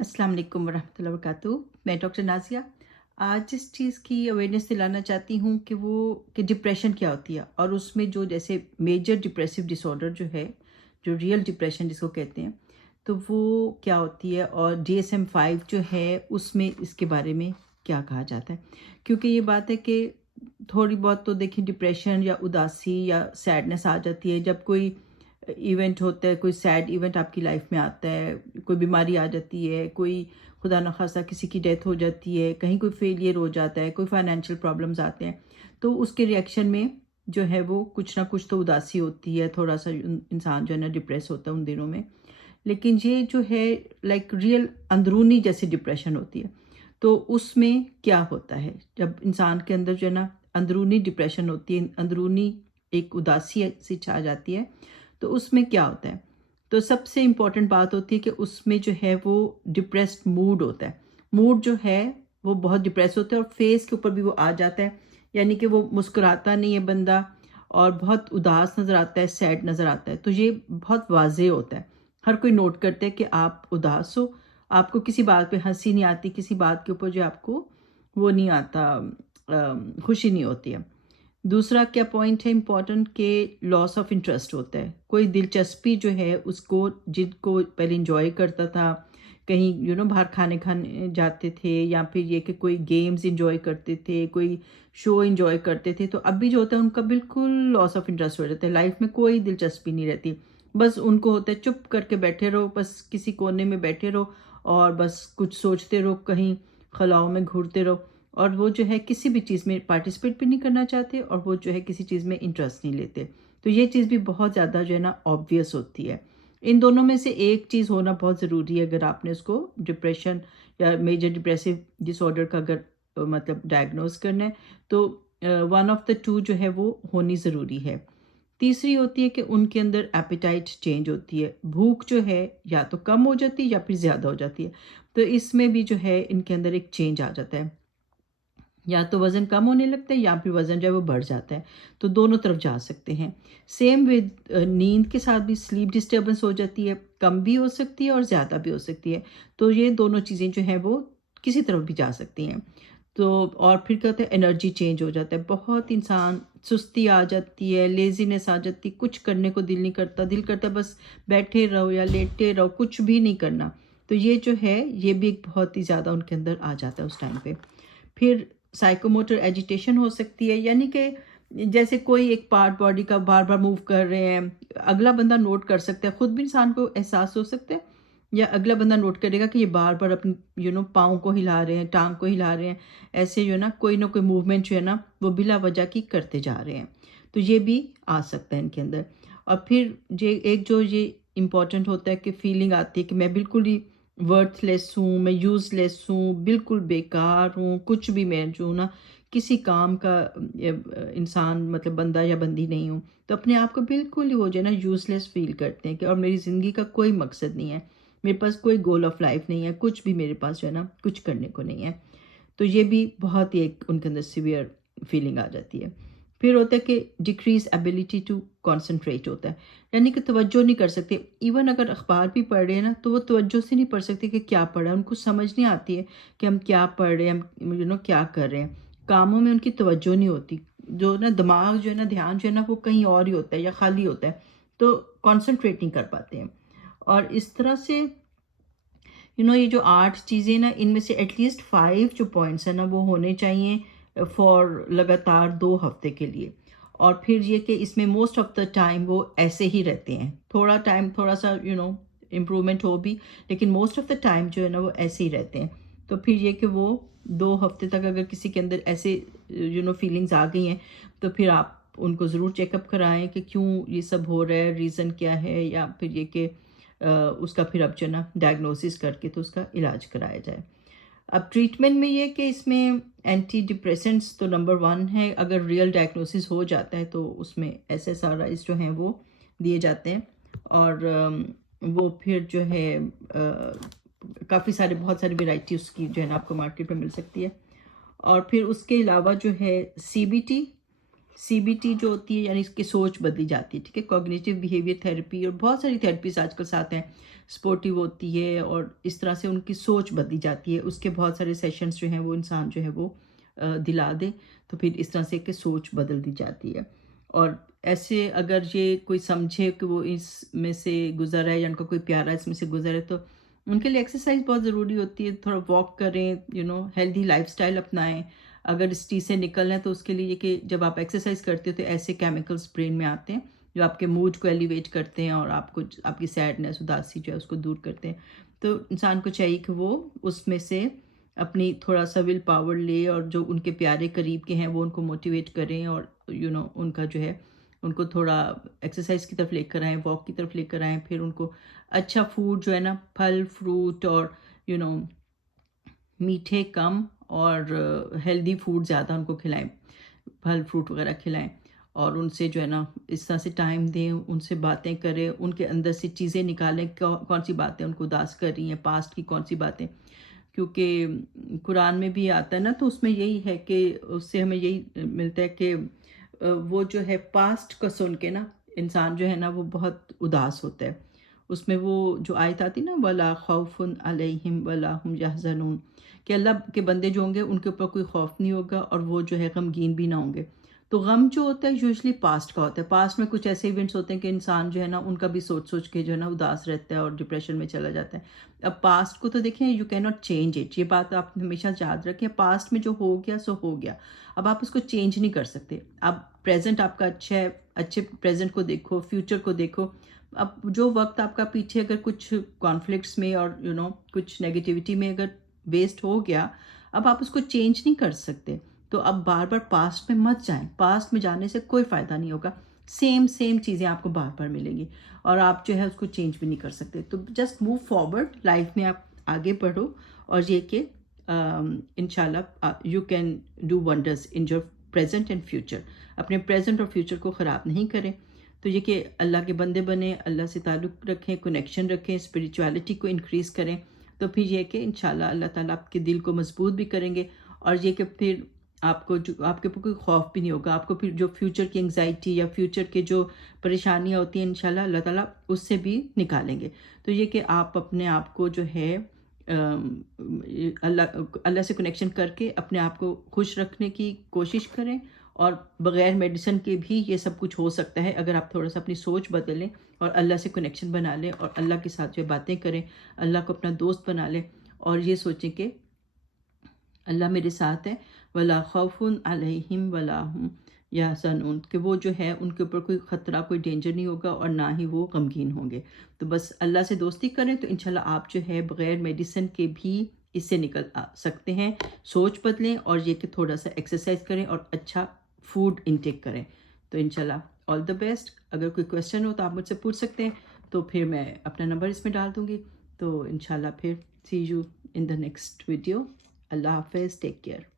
अस्सलाम वालेकुम वरहमतुल्लाहि वबरकातुहू। मैं डॉक्टर नाज़िया आज इस चीज़ की अवेयरनेस दिलाना चाहती हूँ कि डिप्रेशन क्या होती है और उसमें जो जैसे मेजर डिप्रेसिव डिसऑर्डर जो है, जो रियल डिप्रेशन जिसको कहते हैं, तो वो क्या होती है और DSM-5 जो है उसमें इसके बारे में क्या कहा जाता है। क्योंकि ये बात है कि थोड़ी बहुत तो देखिए डिप्रेशन या उदासी या सैडनेस आ जाती है जब कोई इवेंट होता है, कोई सैड इवेंट आपकी लाइफ में आता है, कोई बीमारी आ जाती है, कोई खुदा न खास्ता किसी की डेथ हो जाती है, कहीं कोई फेलियर हो जाता है, कोई फाइनेंशियल प्रॉब्लम्स आते हैं, तो उसके रिएक्शन में जो है वो कुछ ना कुछ तो उदासी होती है, थोड़ा-सा इंसान जो है ना डिप्रेस होता है उन दिनों में। लेकिन ये जो है लाइक रियल अंदरूनी जैसे डिप्रेशन होती है, तो उसमें क्या होता है? जब इंसान के अंदर जो है ना अंदरूनी डिप्रेशन होती है, अंदरूनी एक उदासी सी छा जाती है, तो उसमें क्या होता है? तो सबसे इम्पोर्टेंट बात होती है कि उसमें जो है वो डिप्रेस्ड मूड होता है। मूड जो है वो बहुत डिप्रेस होता है और फेस के ऊपर भी वो आ जाता है। यानी कि वो मुस्कुराता नहीं है बंदा और बहुत उदास नज़र आता है, सैड नज़र आता है। तो ये बहुत वाज़ेह होता है। हर कोई नोट करता है कि आप उदास हो, आपको किसी बात पे हँसी नहीं आती, किसी बात के ऊपर जो आपको वो नहीं आता खुशी नहीं होती है। दूसरा क्या पॉइंट है इम्पोर्टेंट कि लॉस ऑफ इंटरेस्ट होता है। कोई दिलचस्पी जो है उसको जिनको पहले एन्जॉय करता था, कहीं बाहर खाने खाने जाते थे या फिर ये कि कोई गेम्स एन्जॉय करते थे, कोई शो एन्जॉय करते थे, तो अभी जो होता है उनका बिल्कुल लॉस ऑफ इंटरेस्ट हो जाता है। लाइफ में कोई दिलचस्पी नहीं रहती। बस उनको होता है चुप करके बैठे रहो, बस किसी कोने में बैठे रहो और बस कुछ सोचते रहो, कहीं खलाओं में घूरते रहो। और वो जो है किसी भी चीज़ में पार्टिसिपेट भी नहीं करना चाहते और वो जो है किसी चीज़ में इंटरेस्ट नहीं लेते। तो ये चीज़ भी बहुत ज़्यादा जो है ना ऑब्वियस होती है। इन दोनों में से एक चीज़ होना बहुत ज़रूरी है अगर आपने उसको डिप्रेशन या मेजर डिप्रेसिव डिसऑर्डर का अगर मतलब डायग्नोज करना है, तो वन ऑफ द टू जो है वो होनी ज़रूरी है। तीसरी होती है कि उनके अंदर एपेटाइट चेंज होती है। भूख जो है या तो कम हो जाती है या फिर ज़्यादा हो जाती है। तो इसमें भी जो है इनके अंदर एक चेंज आ जाता है। या तो वज़न कम होने लगता है या फिर वज़न जो है वो बढ़ जाता है। तो दोनों तरफ जा सकते हैं। सेम विद नींद के साथ भी स्लीप डिस्टर्बेंस हो जाती है, कम भी हो सकती है और ज़्यादा भी हो सकती है। तो ये दोनों चीज़ें जो हैं वो किसी तरफ भी जा सकती हैं। तो और फिर क्या होता है एनर्जी चेंज हो जाता है। बहुत इंसान सुस्ती आ जाती है, लेज़ीनेस आ जाती है, कुछ करने को दिल नहीं करता, दिल करता है बस बैठे रहो या लेटे रहो, कुछ भी नहीं करना। तो ये जो है ये भी एक बहुत ही ज़्यादा उनके अंदर आ जाता है उस टाइम पे। फिर साइकोमोटर एजिटेशन हो सकती है, यानी कि जैसे कोई एक पार्ट बॉडी का बार बार मूव कर रहे हैं, अगला बंदा नोट कर सकता है, खुद भी इंसान को एहसास हो सकता है या अगला बंदा नोट करेगा कि ये बार बार अपनी पाँव को हिला रहे हैं, टांग को हिला रहे हैं, ऐसे जो है ना कोई मूवमेंट जो है ना वो बिला वजह की करते जा रहे हैं। तो ये भी आ सकता है इनके अंदर। और फिर जो ये इम्पॉर्टेंट होता है कि फीलिंग आती है कि मैं बिल्कुल ही वर्थलेस हूँ, मैं यूज़लेस हूँ, बिल्कुल बेकार हूँ, कुछ भी मैं जो हूँ ना किसी काम का इंसान मतलब बंदा या बंदी नहीं हूँ। तो अपने आप को बिल्कुल ही वो जो है ना यूज़लेस फ़ील करते हैं कि और मेरी ज़िंदगी का कोई मकसद नहीं है, मेरे पास कोई गोल ऑफ लाइफ़ नहीं है, कुछ भी मेरे पास जो है ना कुछ करने को नहीं है। तो ये भी बहुत ही एक उनके अंदर सीवियर फीलिंग आ जाती है। फिर होता है कि डिक्रीज़ एबिलिटी टू कॉन्संट्रेट होता है, यानी कि तवज्जो नहीं कर सकते। इवन अगर अखबार भी पढ़ रहे हैं ना, तो वो तवज्जो से नहीं पढ़ सकते कि क्या पढ़ा है। उनको समझ नहीं आती है कि हम क्या पढ़ रहे हैं, हम क्या कर रहे हैं। कामों में उनकी तवज्जो नहीं होती। जो ना दिमाग जो है ना, ध्यान जो है ना, वो कहीं और ही होता है या खाली होता है। तो कॉन्संट्रेट नहीं कर पाते हैं। और इस तरह से ये जो 8 चीज़ें ना, इनमें से एटलीस्ट 5 जो पॉइंट्स हैं ना, वो होने चाहिए फॉर लगातार 2 हफ्ते के लिए। और फिर ये कि इसमें मोस्ट ऑफ द टाइम वो ऐसे ही रहते हैं। थोड़ा टाइम थोड़ा-सा इम्प्रूवमेंट हो भी, लेकिन मोस्ट ऑफ द टाइम जो है ना, वो ऐसे ही रहते हैं। तो फिर ये कि वो 2 हफ्ते तक अगर किसी के अंदर ऐसे फीलिंग्स आ गई हैं, तो फिर आप उनको ज़रूर चेकअप कराएँ कि क्यों ये सब हो रहा है, रीज़न क्या है, या फिर ये कि उसका फिर अब जो है ना डायग्नोसिस करके तो उसका इलाज कराया जाए। अब ट्रीटमेंट में ये कि इसमें एंटी डिप्रेसेंट्स तो नंबर 1 है, अगर रियल डायग्नोसिस हो जाता है तो उसमें एसएसआरआईज़ जो हैं वो दिए जाते हैं। और वो फिर जो है काफ़ी सारे बहुत सारी वैरायटी उसकी जो है ना आपको मार्केट में मिल सकती है। और फिर उसके अलावा जो है सीबीटी CBT جو ہوتی ہے یعنی اس کی سوچ بدلی جاتی ہے، ٹھیک ہے، کوگنیٹو بیہیویئر تھیراپی اور بہت ساری تھیراپیز آج کل ساتھ ہیں، سپورٹیو ہوتی ہے اور اس طرح سے ان کی سوچ بدلی جاتی ہے، اس کے بہت سارے سیشنز جو ہیں وہ انسان جو ہے وہ دلا دے تو پھر اس طرح سے کہ سوچ بدل دی جاتی ہے۔ اور ایسے اگر یہ کوئی سمجھے کہ وہ اس میں سے گزر ہے یا ان کا کوئی پیارا اس میں سے گزر ہے تو ان کے لیے ایکسرسائز بہت ضروری ہوتی ہے، تھوڑا واک کریں، ہیلدی لائف اسٹائل اپنائیں۔ اگر اس چیز سے نکلنا ہے تو اس کے لیے یہ کہ جب آپ ایکسرسائز کرتے ہو تو ایسے کیمیکلز برین میں آتے ہیں جو آپ کے موڈ کو ایلیویٹ کرتے ہیں اور آپ کی سیڈنس اداسی جو ہے اس کو دور کرتے ہیں۔ تو انسان کو چاہیے کہ وہ اس میں سے اپنی تھوڑا سا ول پاور لے اور جو ان کے پیارے قریب کے ہیں وہ ان کو موٹیویٹ کریں اور ان کا جو ہے ان کو تھوڑا ایکسرسائز کی طرف لے کر آئیں، واک کی طرف لے کر آئیں، پھر ان کو اچھا فوڈ جو ہے نا، پھل فروٹ اور یو نو میٹھے کم اور ہیلدی فوڈ زیادہ ان کو کھلائیں، پھل فروٹ وغیرہ کھلائیں اور ان سے جو ہے نا اس طرح سے ٹائم دیں، ان سے باتیں کریں، ان کے اندر سے چیزیں نکالیں، کون سی باتیں ان کو اداس کر رہی ہیں، پاسٹ کی کون سی باتیں، کیونکہ قرآن میں بھی آتا ہے نا تو اس میں یہی ہے کہ اس سے ہمیں یہی ملتا ہے کہ وہ جو ہے پاسٹ کو سن کے نا انسان جو ہے نا وہ بہت اداس ہوتا ہے۔ اس میں وہ جو آیت آتی نا وَلَا خَوْفٌ عَلَيْهِمْ وَلَا هُمْ يَحْزَنُونَ کہ اللہ کے بندے جو ہوں گے ان کے اوپر کوئی خوف نہیں ہوگا اور وہ جو ہے غمگین بھی نہ ہوں گے۔ تو غم جو ہوتا ہے یوزلی پاسٹ کا ہوتا ہے، پاسٹ میں کچھ ایسے ایونٹس ہوتے ہیں کہ انسان جو ہے نا ان کا بھی سوچ سوچ کے جو ہے نا اداس رہتا ہے اور ڈپریشن میں چلا جاتا ہے۔ اب پاسٹ کو تو دیکھیں یو کی ناٹ چینج اٹ، یہ بات آپ ہمیشہ یاد رکھیں، پاسٹ میں جو ہو گیا سو ہو گیا، اب آپ اس کو چینج نہیں کر سکتے۔ اب پریزنٹ آپ کا اچھا ہے، اچھے پریزنٹ کو دیکھو، فیوچر کو دیکھو۔ اب جو وقت آپ کا پیچھے اگر کچھ کانفلکٹس میں اور کچھ نیگیٹیوٹی میں اگر ویسٹ ہو گیا، اب آپ اس کو چینج نہیں کر سکتے، تو اب بار بار پاسٹ میں مت جائیں، پاسٹ میں جانے سے کوئی فائدہ نہیں ہوگا، سیم چیزیں آپ کو بار بار ملیں گی اور آپ جو ہے اس کو چینج بھی نہیں کر سکتے۔ تو جسٹ موو فارورڈ، لائف میں آپ آگے بڑھو اور یہ کہ انشاءاللہ you can do wonders in your present and future. اپنے پریزنٹ اور فیوچر کو خراب نہیں کریں۔ تو یہ کہ اللہ کے بندے بنیں، اللہ سے تعلق رکھیں، کنیکشن رکھیں، اسپریچولیٹی کو انکریز کریں، تو پھر یہ کہ انشاءاللہ اللہ تعالیٰ آپ کے دل کو مضبوط بھی کریں گے اور یہ کہ پھر آپ کو جو آپ کے اوپر کوئی خوف بھی نہیں ہوگا، آپ کو پھر جو فیوچر کی انگزائٹی یا فیوچر کے جو پریشانیاں ہوتی ہیں انشاءاللہ اللہ تعالیٰ اس سے بھی نکالیں گے۔ تو یہ کہ آپ اپنے آپ کو جو ہے اللہ سے کنیکشن کر کے اپنے آپ کو خوش رکھنے کی کوشش کریں، اور بغیر میڈیسن کے بھی یہ سب کچھ ہو سکتا ہے اگر آپ تھوڑا سا اپنی سوچ بدلیں اور اللہ سے کنیکشن بنا لیں اور اللہ کے ساتھ جو باتیں کریں، اللہ کو اپنا دوست بنا لیں اور یہ سوچیں کہ اللہ میرے ساتھ ہے، ولا خوف علیہم ولا ہم یحزنون کہ وہ جو ہے ان کے اوپر کوئی خطرہ، کوئی ڈینجر نہیں ہوگا اور نہ ہی وہ غمگین ہوں گے۔ تو بس اللہ سے دوستی کریں تو انشاءاللہ آپ جو ہے بغیر میڈیسن کے بھی اس سے نکل سکتے ہیں۔ سوچ بدلیں اور یہ کہ تھوڑا سا ایکسرسائز کریں اور اچھا فوڈ انٹیک کریں۔ تو انشاءاللہ آل دا بیسٹ۔ اگر کوئی کویسچن ہو تو آپ مجھ سے پوچھ سکتے ہیں، تو پھر میں اپنا نمبر اس میں ڈال دوں گی۔ تو انشاءاللہ پھر see you in the next video. Allah حافظ، ٹیک کیئر۔